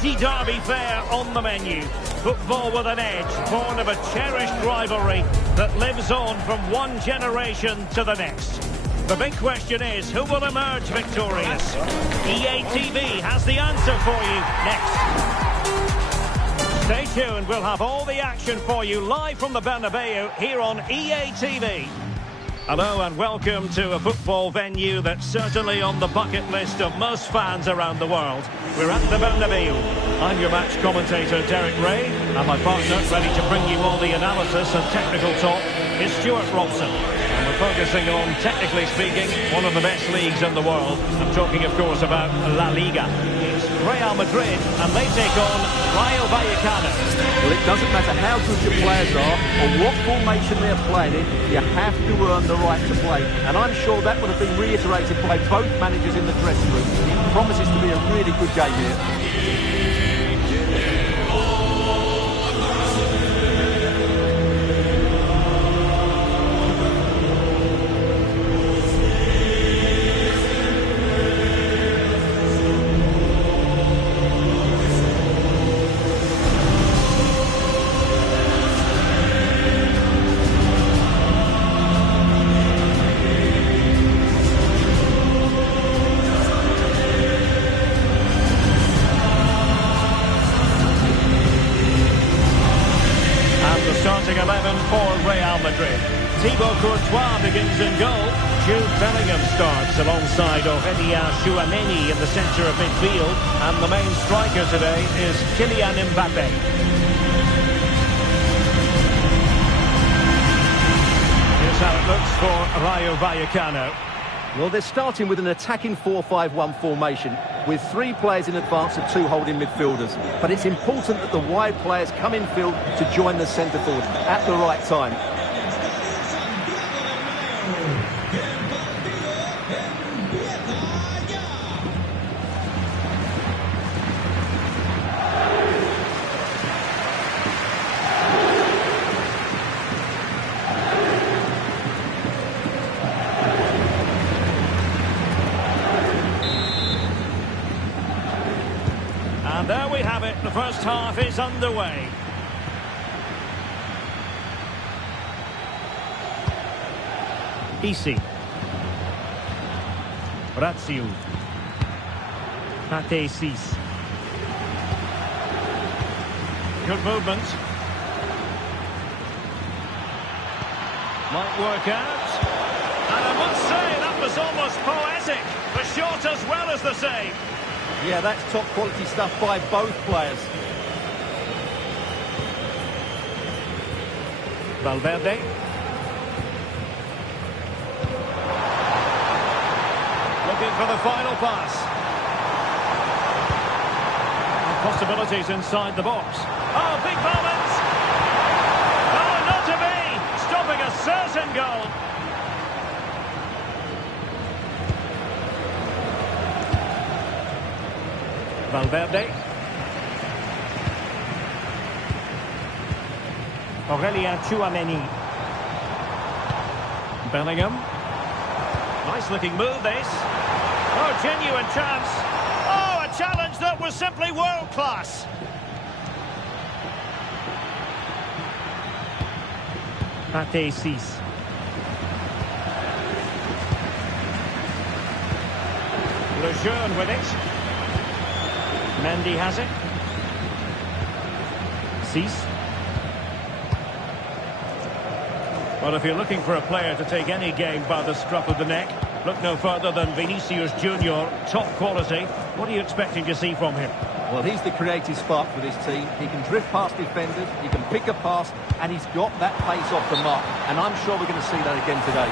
easy derby fare on the menu. Football with an edge, born of a cherished rivalry that lives on from one generation to the next. The big question is, who will emerge victorious? EA TV has the answer for you next. Stay tuned, we'll have all the action for you live from the Bernabeu here on EA TV. Hello and welcome to a football venue that's certainly on the bucket list of most fans around the world. We're at the Bernabeu. I'm your match commentator, Derek Ray, and my partner, ready to bring you all the analysis and technical talk, is Stuart Robson. And we're focusing on, technically speaking, one of the best leagues in the world. I'm talking, of course, about La Liga. It's Real Madrid, and they take on Rayo Vallecano. Well, it doesn't matter how good your players are or what formation they're playing in, you have to earn the right to play. And I'm sure that would have been reiterated by both managers in the dressing room. It promises to be a really good game here. Starting 11 for Real Madrid. Thibaut Courtois begins in goal. Jude Bellingham starts alongside Aurélien Tchouameni in the centre of midfield. And the main striker today is Kylian Mbappé. Here's how it looks for Rayo Vallecano. Well, they're starting with an attacking 4-5-1 formation with 3 players in advance of 2 holding midfielders. But it's important that the wide players come in field to join the centre forward at the right time. And there we have it, the first half is underway. Isi. Razio. Pate Cis. Good movement. Might work out. And I must say, that was almost poetic. The shot as well as the save. Yeah, that's top quality stuff by both players. Valverde. Looking for the final pass. Possibilities inside the box. Oh, big moment! Oh, not to be! Stopping a certain goal. Valverde. Aurélien Tchouameni. Bellingham. Nice looking move this. Oh, genuine chance. Oh, a challenge that was simply world class. Pate Cis. Lejeune with it. Mendy has it. Cis. Well, if you're looking for a player to take any game by the scruff of the neck, look no further than Vinicius Junior, top quality. What are you expecting to see from him? Well, he's the creative spark for this team. He can drift past defenders, he can pick a pass, and he's got that pace off the mark. And I'm sure we're going to see that again today.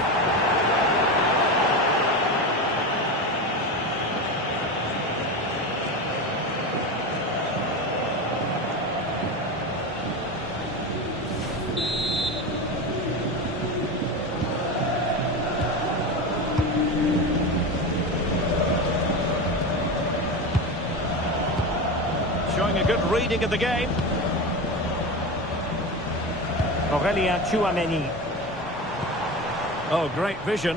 Showing a good reading of the game. Aurélien Tchouameni. Oh, great vision.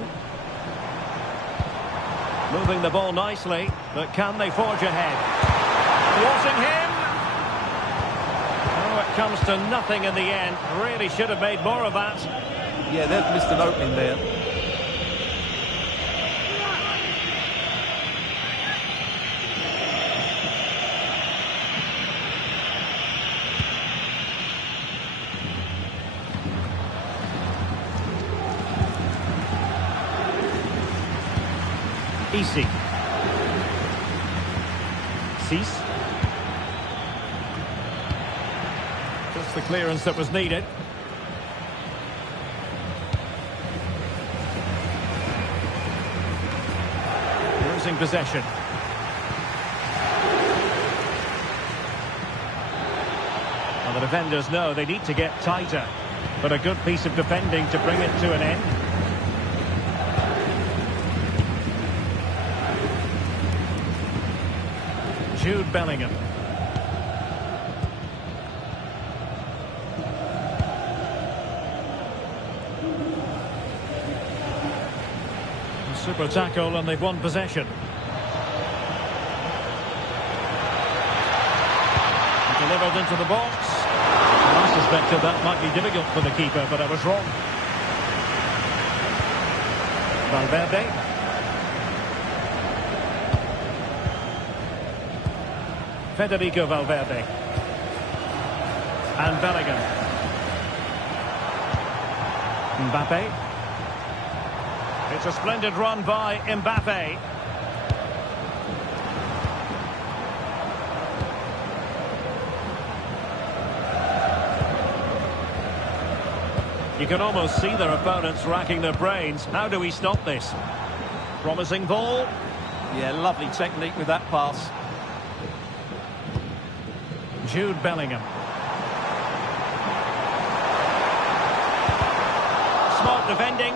Moving the ball nicely, but can they forge ahead? thwarting him. Oh, it comes to nothing in the end. Really should have made more of that. Yeah, they've missed an opening there. Easy. Cease. Just the clearance that was needed. Losing possession. Well, the defenders know they need to get tighter, but a good piece of defending to bring it to an end. Jude Bellingham. A super tackle and they've won possession. Delivered into the box. Well, I suspected that might be difficult for the keeper, but I was wrong. Valverde. Federico Valverde. And Bellingham. Mbappe. It's a splendid run by Mbappe. You can almost see their opponents racking their brains. How do we stop this? Promising ball. Yeah, lovely technique with that pass. Jude Bellingham. Smart defending.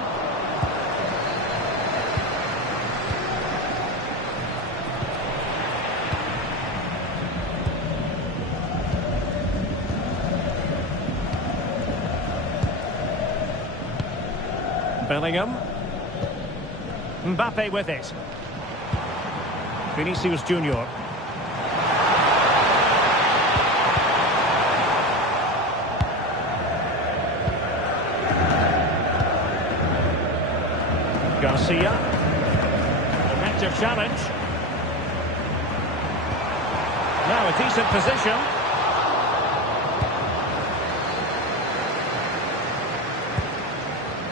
Bellingham. Mbappe with it. Vinicius Junior. Garcia. Effective challenge. Now a decent position.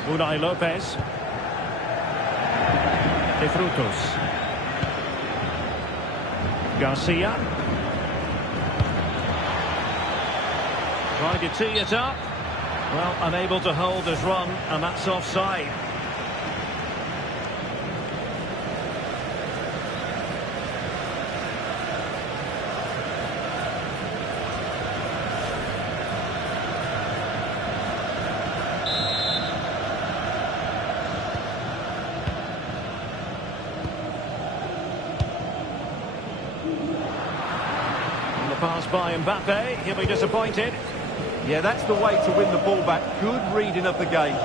Unai Lopez. De Frutos. Garcia. Trying to tee it up. Well, unable to hold his run, and that's offside. Pass by Mbappe, he'll be disappointed. Yeah, that's the way to win the ball back. Good reading of the game.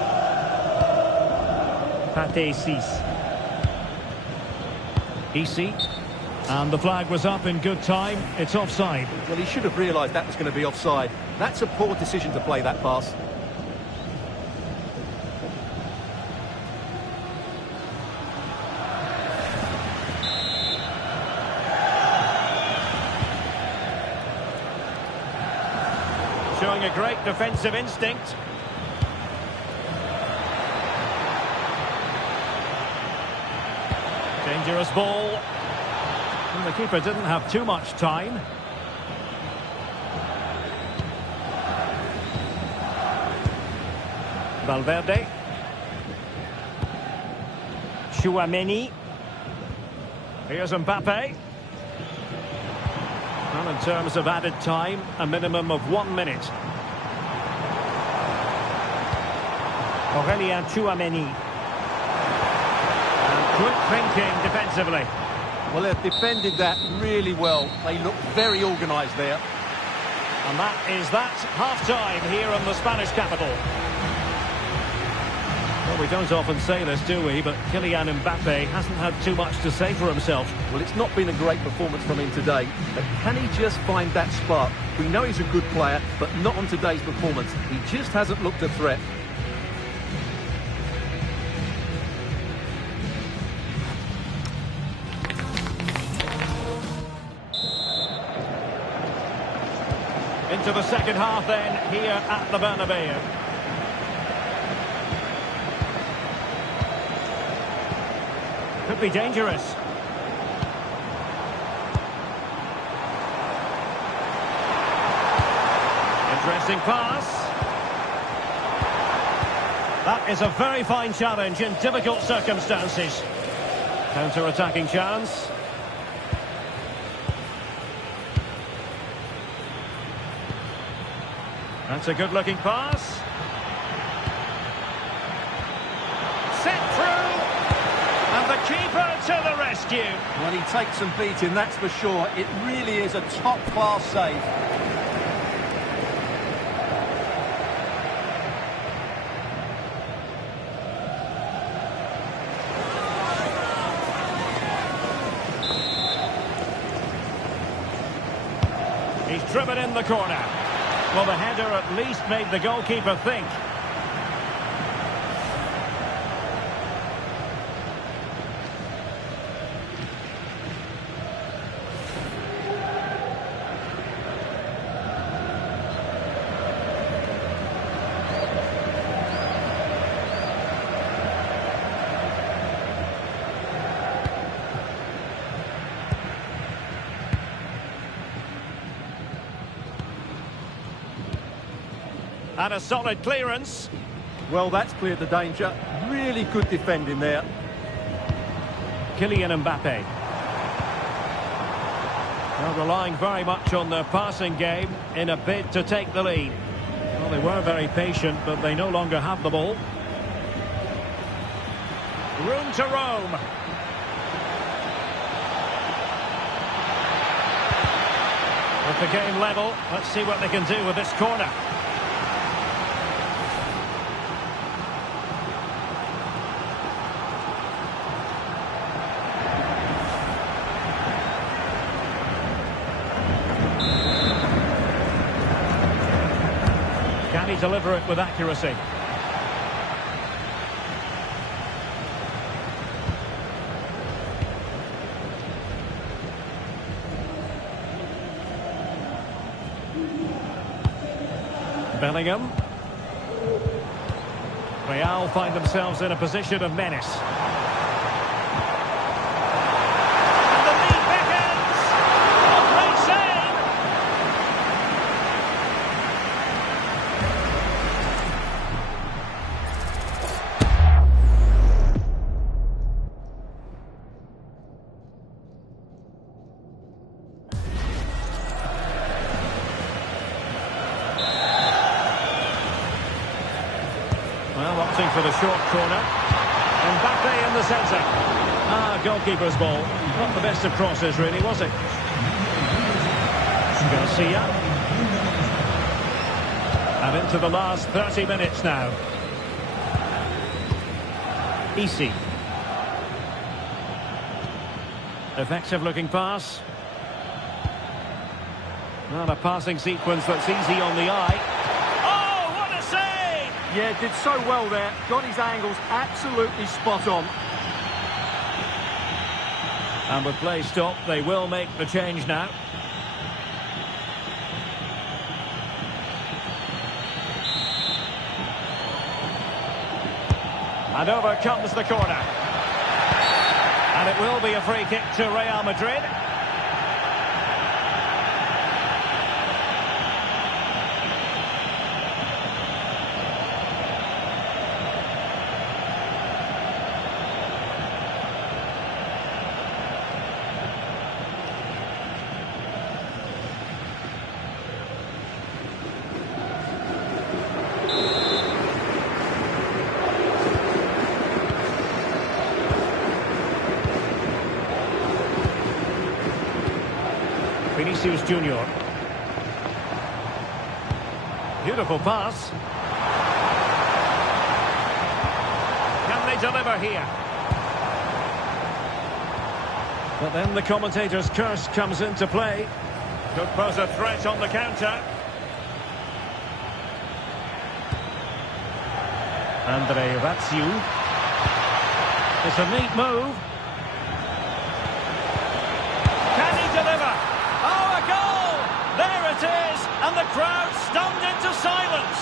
Pate Cis. Easy. And the flag was up in good time. It's offside. Well, he should have realised that was going to be offside. That's a poor decision to play that pass. Showing a great defensive instinct. Dangerous ball. And the keeper didn't have too much time. Valverde. Chouameni. Here's Mbappe. Well, in terms of added time, a minimum of 1 minute. Aurelien Chouameni. And quick thinking defensively. Well, they've defended that really well. They look very organised there. And that is that half-time here in the Spanish capital. Well, Well, we don't often say this, do we? But Kylian Mbappe hasn't had too much to say for himself. Well, it's not been a great performance from him today, but can he just find that spark? We know he's a good player, but not on today's performance. He just hasn't looked a threat. Into the second half then, here at the Bernabeu. Could be dangerous. Interesting pass. That is a very fine challenge in difficult circumstances. Counter-attacking chance. That's a good-looking pass. Set through. And the keeper to the rescue. Well, he takes some beating, that's for sure. It really is a top-class save. He's driven in the corner. Well, the header at least made the goalkeeper think. And a solid clearance. Well, that's cleared the danger. Really good defending there. Kylian Mbappe. Well, relying very much on their passing game in a bid to take the lead. Well, they were very patient, but they no longer have the ball. Room to roam. With the game level, let's see what they can do with this corner. Can he deliver it with accuracy? Bellingham. Real find themselves in a position of menace. And the lead beckons! A great save! Well, opting for the short corner. Mbappe in the centre. Goalkeeper's ball. Not the best of crosses, really, was it? Garcia. And into the last 30 minutes now. Easy. Effective looking pass. Not a passing sequence that's easy on the eye. Oh, what a save! Yeah, did so well there. Got his angles absolutely spot on. And with play stopped, they will make the change now. And over comes the corner. And it will be a free kick to Real Madrid. Vinicius Junior. Beautiful pass. they deliver here? But then the commentator's curse comes into play. Could pose a threat on the counter. Madrid-Rayo. It's a neat move. Can he deliver? Oh, a goal! There it is, and the crowd stunned into silence.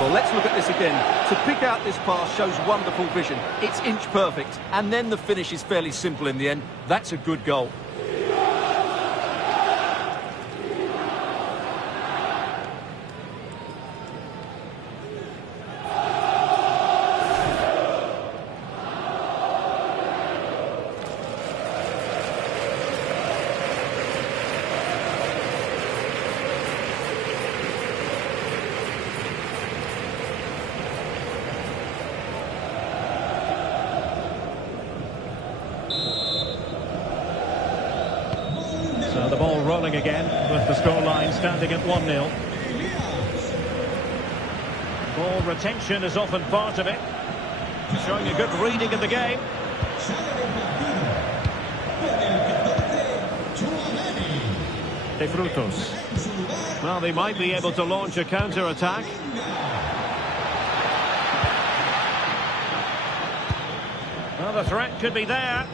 Well, let's look at this again. To pick out this pass shows wonderful vision. It's inch perfect, and then the finish is fairly simple in the end. That's a good goal. So the ball rolling again with the scoreline standing at 1-0. Ball retention is often part of it. Showing a good reading of the game. De Frutos. Well, they might be able to launch a counter-attack. Well, the threat could be there.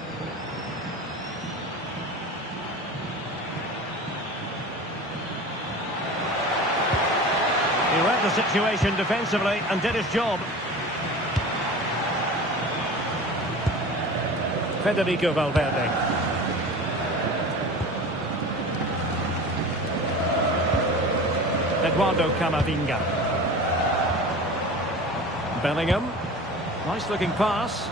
He read the situation defensively and did his job. Federico Valverde. Eduardo Camavinga. Bellingham. Nice looking pass.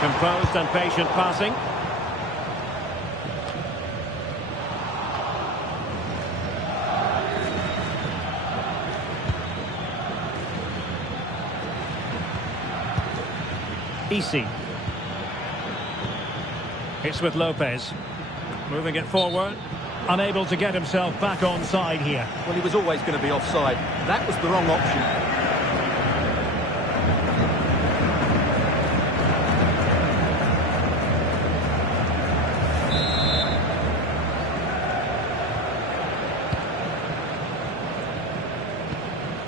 Composed and patient passing. Easy. It's with Lopez. Moving it forward. Unable to get himself back onside here. Well, he was always going to be offside. That was the wrong option.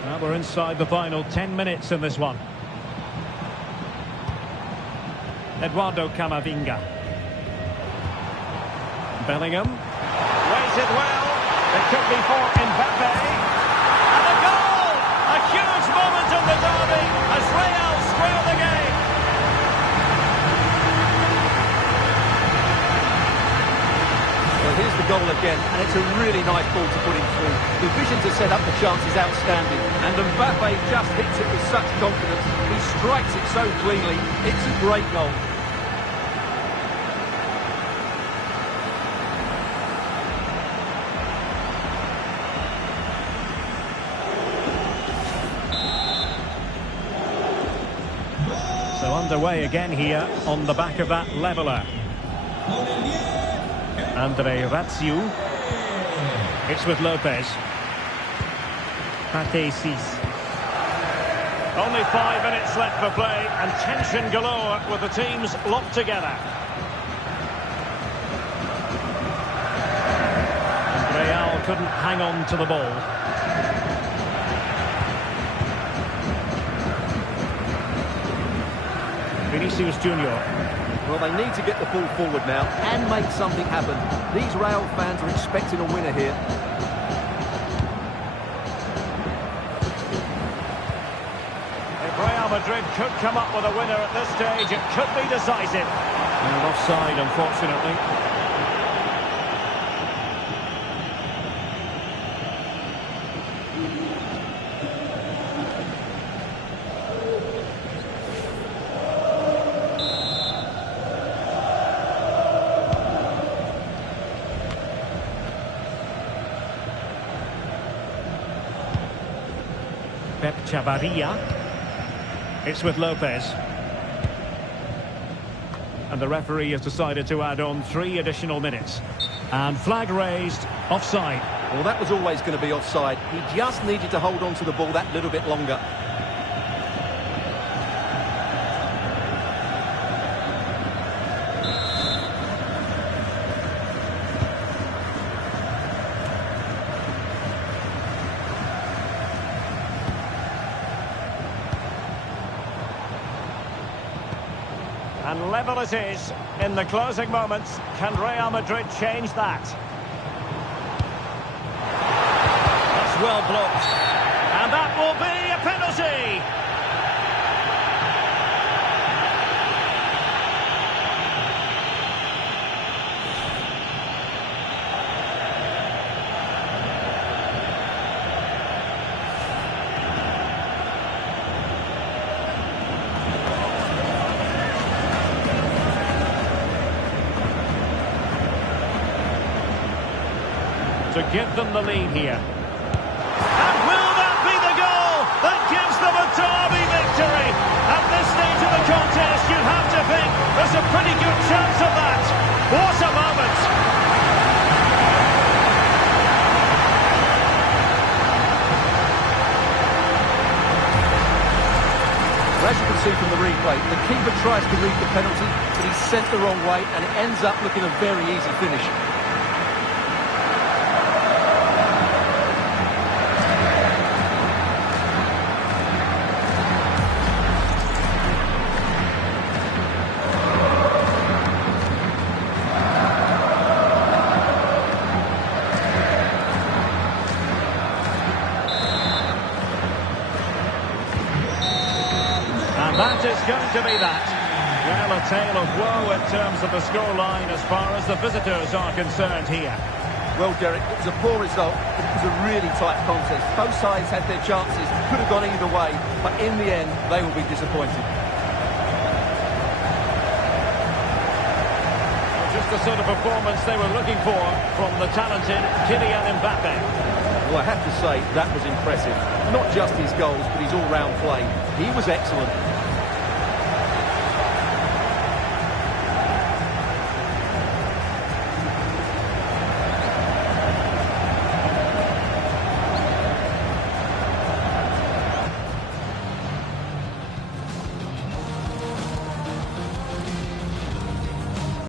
Well, we're inside the final 10 minutes in this one. Eduardo Camavinga. Bellingham. Waited well. It could be for Mbappe. And a goal! A huge moment in the derby as Real square the game. Well, here's the goal again, and it's a really nice ball to put him through. The vision to set up the chance is outstanding, and Mbappe just hits it with such confidence. He strikes it so cleanly. It's a great goal. So underway again here on the back of that leveller. Madrid-Rayo. It's with Lopez. Pate 6. Only 5 minutes left for play and tension galore with the teams locked together. And Real couldn't hang on to the ball. Vinicius Junior. Well, they need to get the ball forward now and make something happen. These Real fans are expecting a winner here. If Real Madrid could come up with a winner at this stage, it could be decisive. And offside, unfortunately. Pep Chavarria. It's with Lopez. and the referee has decided to add on 3 additional minutes. And flag raised, offside. Well, that was always going to be offside. He just needed to hold on to the ball that little bit longer. And level it is in the closing moments. Can Real Madrid change that? That's well blocked. And that will be a penalty! To give them the lead here. And will that be the goal that gives them a derby victory? At this stage of the contest, you'd have to think there's a pretty good chance of that. What a moment! As you can see from the replay, the keeper tries to read the penalty, but he's sent the wrong way, and it ends up looking a very easy finish. That is going to be that. Well, a tale of woe in terms of the scoreline as far as the visitors are concerned here. Well, Derek, it was a poor result, but it was a really tight contest. Both sides had their chances, could have gone either way, but in the end, they will be disappointed. Just the sort of performance they were looking for from the talented Kylian Mbappe. Well, I have to say, that was impressive. Not just his goals, but his all-round play. He was excellent.